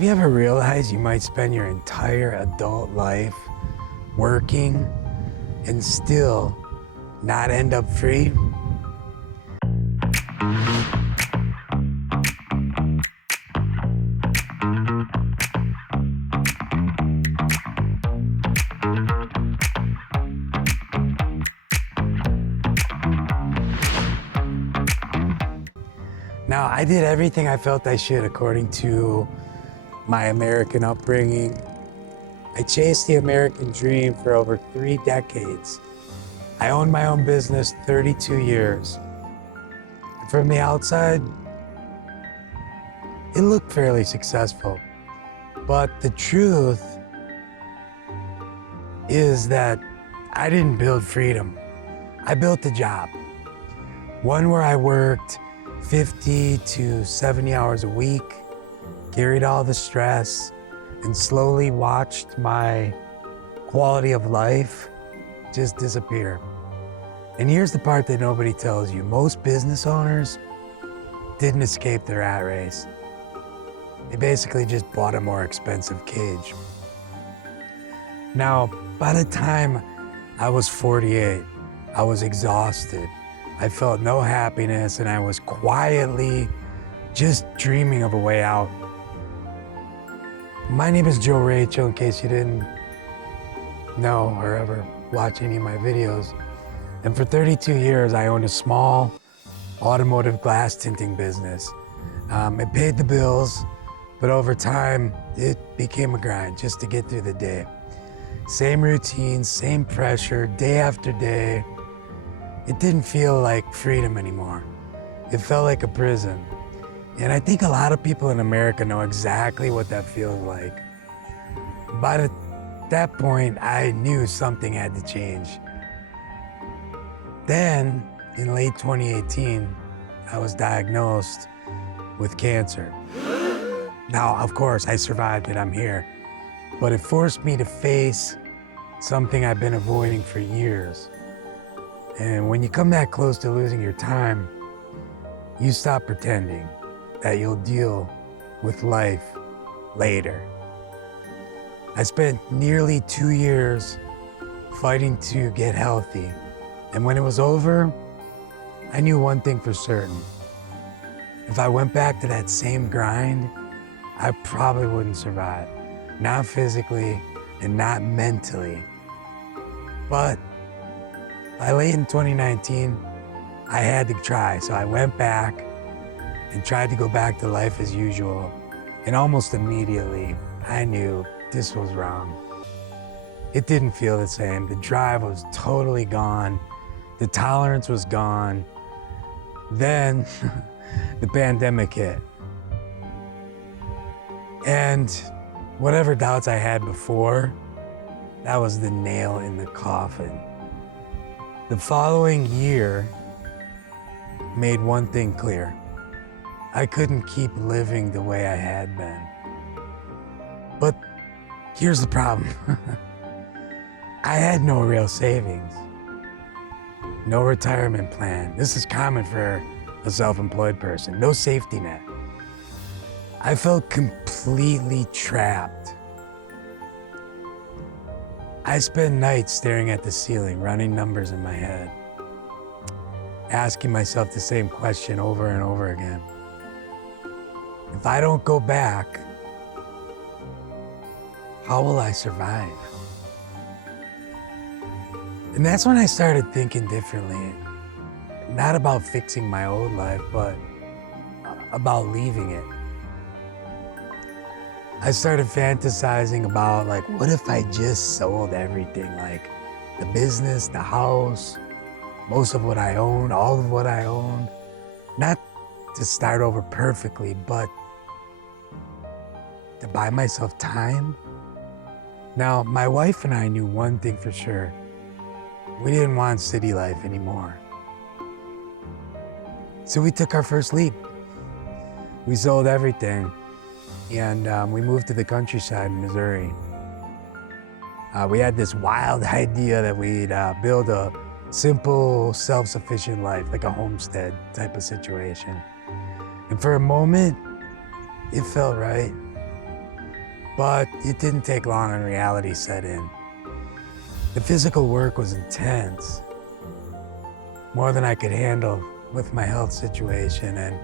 Have you ever realized you might spend your entire adult life working and still not end up free? Now, I did everything I felt I should according to my American upbringing. I chased the American dream for over 3 decades. I owned my own business 32 years. From the outside, it looked fairly successful. But the truth is that I didn't build freedom. I built a job. One where I worked 50 to 70 hours a week, carried all the stress, and slowly watched my quality of life just disappear. And here's the part that nobody tells you. Most business owners didn't escape the rat race. They basically just bought a more expensive cage. Now, by the time I was 48, I was exhausted. I felt no happiness, and I was quietly just dreaming of a way out. My name is Joe Rachel, in case you didn't know or ever watch any of my videos. And for 32 years, I owned a small automotive glass tinting business. It paid the bills, but over time, it became a grind just to get through the day. Same routine, same pressure, day after day. It didn't feel like freedom anymore. It felt like a prison. And I think a lot of people in America know exactly what that feels like. By that point, I knew something had to change. Then, in late 2018, I was diagnosed with cancer. Now, of course, I survived it, I'm here. But it forced me to face something I've been avoiding for years. And when you come that close to losing your time, you stop pretending that you'll deal with life later. I spent nearly 2 years fighting to get healthy. And when it was over, I knew one thing for certain. If I went back to that same grind, I probably wouldn't survive. Not physically and not mentally. But by late in 2019, I had to try. So I went back and tried to go back to life as usual. And almost immediately, I knew this was wrong. It didn't feel the same. The drive was totally gone. The tolerance was gone. Then the pandemic hit. And whatever doubts I had before, that was the nail in the coffin. The following year made one thing clear. I couldn't keep living the way I had been. But here's the problem. I had no real savings, no retirement plan. This is common for a self-employed person. No safety net. I felt completely trapped. I spent nights staring at the ceiling, running numbers in my head, asking myself the same question over and over again. If I don't go back, how will I survive? And that's when I started thinking differently. Not about fixing my old life, but about leaving it. I started fantasizing about, like, what if I just sold everything? Like the business, the house, most of what I owned, all of what I owned. Not to start over perfectly, but to buy myself time. Now, my wife and I knew one thing for sure. We didn't want city life anymore. So we took our first leap. We sold everything. And we moved to the countryside in Missouri. We had this wild idea that we'd build a simple, self-sufficient life, like a homestead type of situation. And for a moment, it felt right. But it didn't take long and reality set in. The physical work was intense, more than I could handle with my health situation, and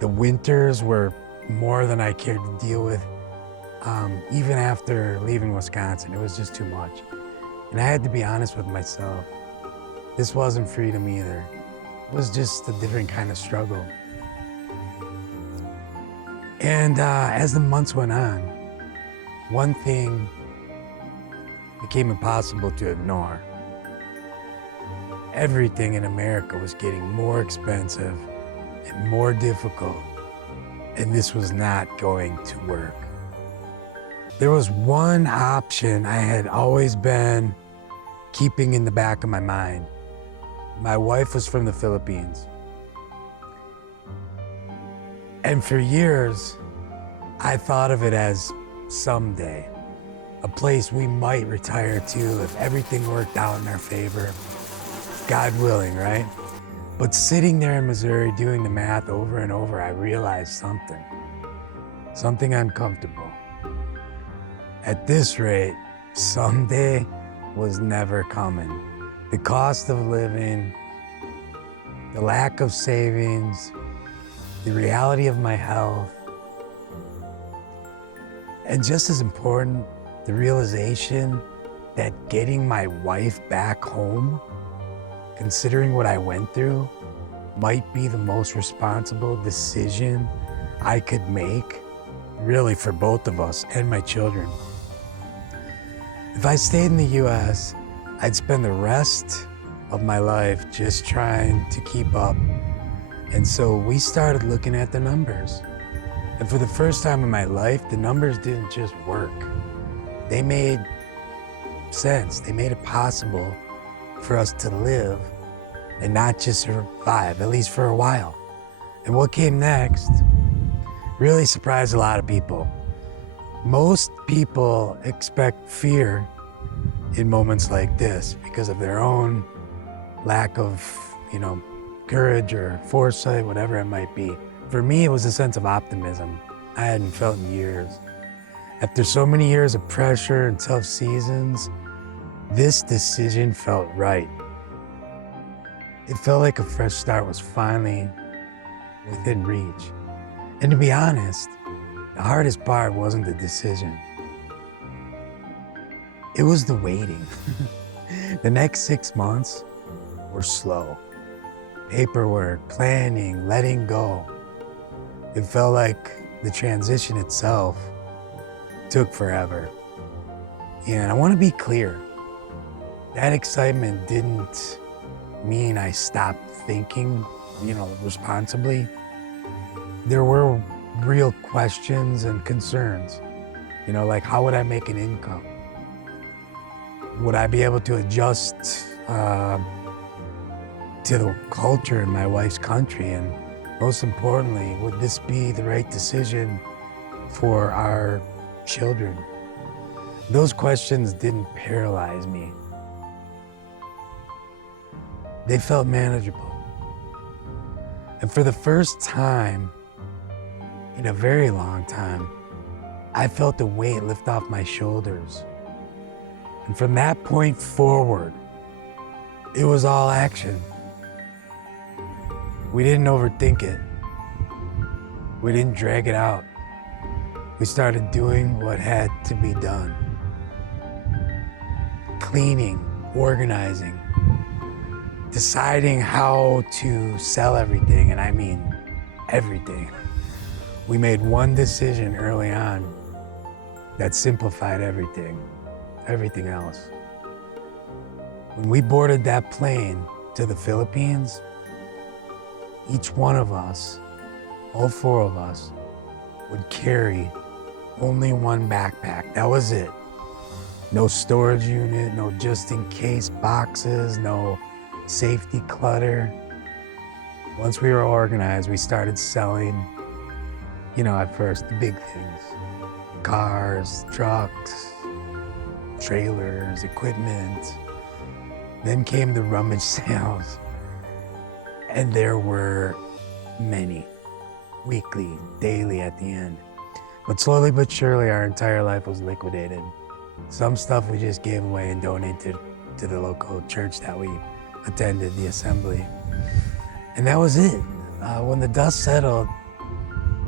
the winters were more than I cared to deal with. Even after leaving Wisconsin, it was just too much. And I had to be honest with myself. This wasn't freedom either. It was just a different kind of struggle. And as the months went on, one thing became impossible to ignore. Everything in America was getting more expensive and more difficult, and this was not going to work. There was one option I had always been keeping in the back of my mind. My wife was from the Philippines. And for years, I thought of it as someday, a place we might retire to if everything worked out in our favor, God willing, right? But sitting there in Missouri doing the math over and over, I realized something uncomfortable. At this rate, someday was never coming. The cost of living, the lack of savings, the reality of my health, and just as important, the realization that getting my wife back home, considering what I went through, might be the most responsible decision I could make, really for both of us and my children. If I stayed in the US, I'd spend the rest of my life just trying to keep up. And so we started looking at the numbers. And for the first time in my life, the numbers didn't just work. They made sense. They made it possible for us to live and not just survive, at least for a while. And what came next really surprised a lot of people. Most people expect fear in moments like this because of their own lack of, courage or foresight, whatever it might be. For me, it was a sense of optimism I hadn't felt in years. After so many years of pressure and tough seasons, this decision felt right. It felt like a fresh start was finally within reach. And to be honest, the hardest part wasn't the decision. It was the waiting. The next 6 months were slow. Paperwork, planning, letting go. It felt like the transition itself took forever. And I want to be clear, that excitement didn't mean I stopped thinking, responsibly. There were real questions and concerns, like how would I make an income? Would I be able to adjust to the culture in my wife's country? And most importantly, would this be the right decision for our children? Those questions didn't paralyze me. They felt manageable. And for the first time in a very long time, I felt the weight lift off my shoulders. And from that point forward, it was all action. We didn't overthink it. We didn't drag it out. We started doing what had to be done. Cleaning, organizing, deciding how to sell everything, and I mean everything. We made one decision early on that simplified everything else. When we boarded that plane to the Philippines, each one of us, all 4 of us, would carry only one backpack. That was it. No storage unit, no just in case boxes, no safety clutter. Once we were organized, we started selling, at first the big things. Cars, trucks, trailers, equipment. Then came the rummage sales. And there were many, weekly, daily at the end. But slowly but surely, our entire life was liquidated. Some stuff we just gave away and donated to the local church that we attended, the assembly. And that was it. When the dust settled,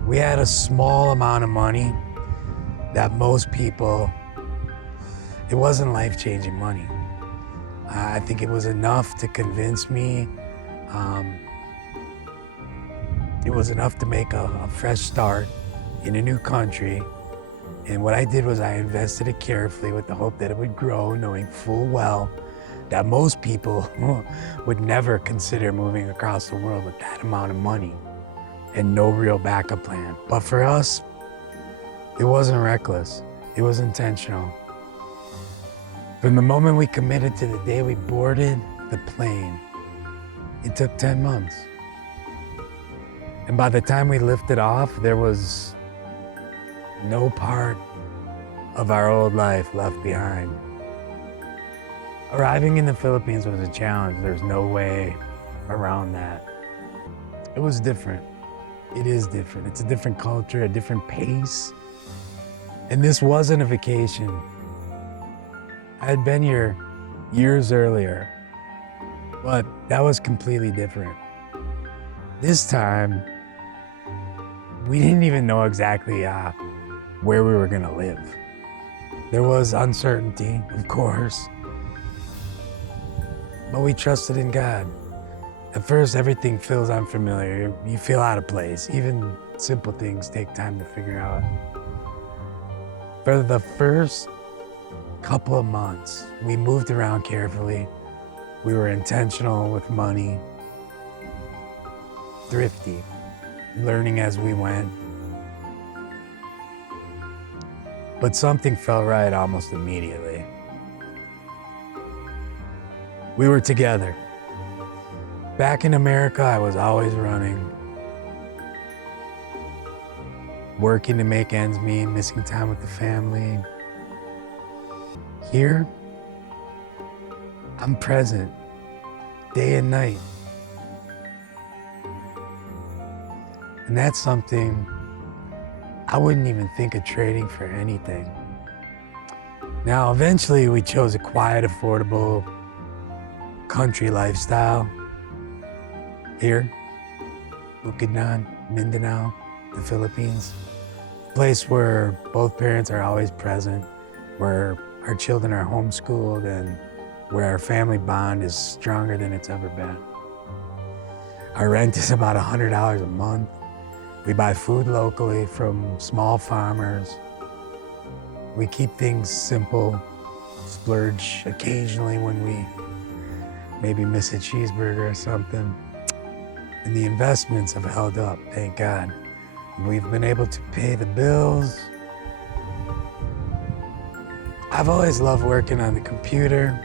we had a small amount of money that most people, it wasn't life-changing money. I think it was enough to convince me. It was enough to make a fresh start in a new country. And what I did was I invested it carefully with the hope that it would grow, knowing full well that most people would never consider moving across the world with that amount of money and no real backup plan. But for us, it wasn't reckless, it was intentional. From the moment we committed to the day we boarded the plane, it took 10 months. And by the time we lifted off, there was no part of our old life left behind. Arriving in the Philippines was a challenge. There's no way around that. It was different. It is different. It's a different culture, a different pace. And this wasn't a vacation. I had been here years earlier, but that was completely different. This time, we didn't even know exactly where we were gonna live. There was uncertainty, of course, but we trusted in God. At first, everything feels unfamiliar. You feel out of place. Even simple things take time to figure out. For the first couple of months, we moved around carefully. We were intentional with money, thrifty, learning as we went. But something felt right almost immediately. We were together. Back in America, I was always running, working to make ends meet, missing time with the family. Here, I'm present, day and night. And that's something I wouldn't even think of trading for anything. Now, eventually we chose a quiet, affordable country lifestyle here, Bukidnon, Mindanao, the Philippines. A place where both parents are always present, where our children are homeschooled, and where our family bond is stronger than it's ever been. Our rent is about $100 a month. We buy food locally from small farmers. We keep things simple, splurge occasionally when we maybe miss a cheeseburger or something. And the investments have held up, thank God. We've been able to pay the bills. I've always loved working on the computer.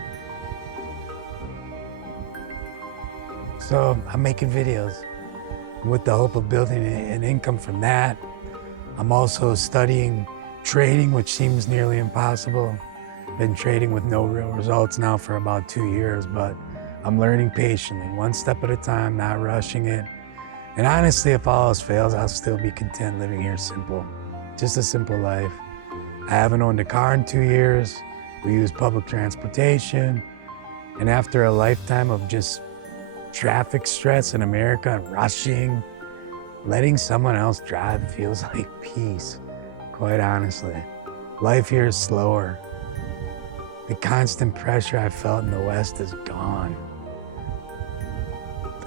So I'm making videos with the hope of building an income from that. I'm also studying trading, which seems nearly impossible. Been trading with no real results now for about 2 years, but I'm learning patiently, one step at a time, not rushing it. And honestly, if all else fails, I'll still be content living here simple. Just a simple life. I haven't owned a car in 2 years. We use public transportation. And after a lifetime of just traffic stress in America, rushing, letting someone else drive feels like peace, quite honestly. Life here is slower. The constant pressure I felt in the West is gone.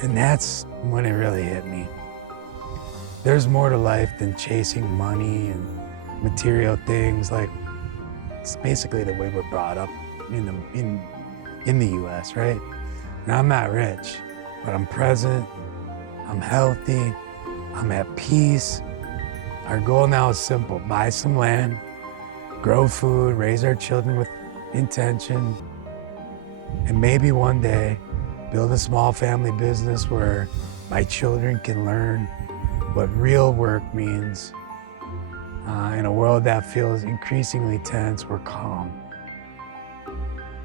And that's when it really hit me. There's more to life than chasing money and material things. Like, it's basically the way we're brought up in the US, right? Now, I'm not rich, but I'm present, I'm healthy, I'm at peace. Our goal now is simple: buy some land, grow food, raise our children with intention, and maybe one day build a small family business where my children can learn what real work means. In a world that feels increasingly tense, we're calm.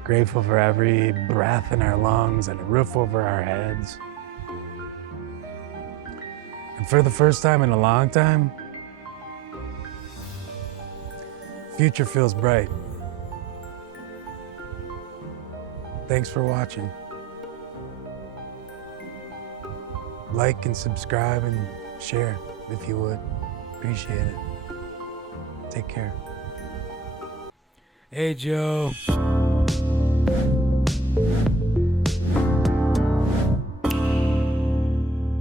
Grateful for every breath in our lungs and a roof over our heads. And for the first time in a long time, Future feels bright. Thanks for watching. Like and subscribe and share if you would. Appreciate it. Take care. Hey, Joe.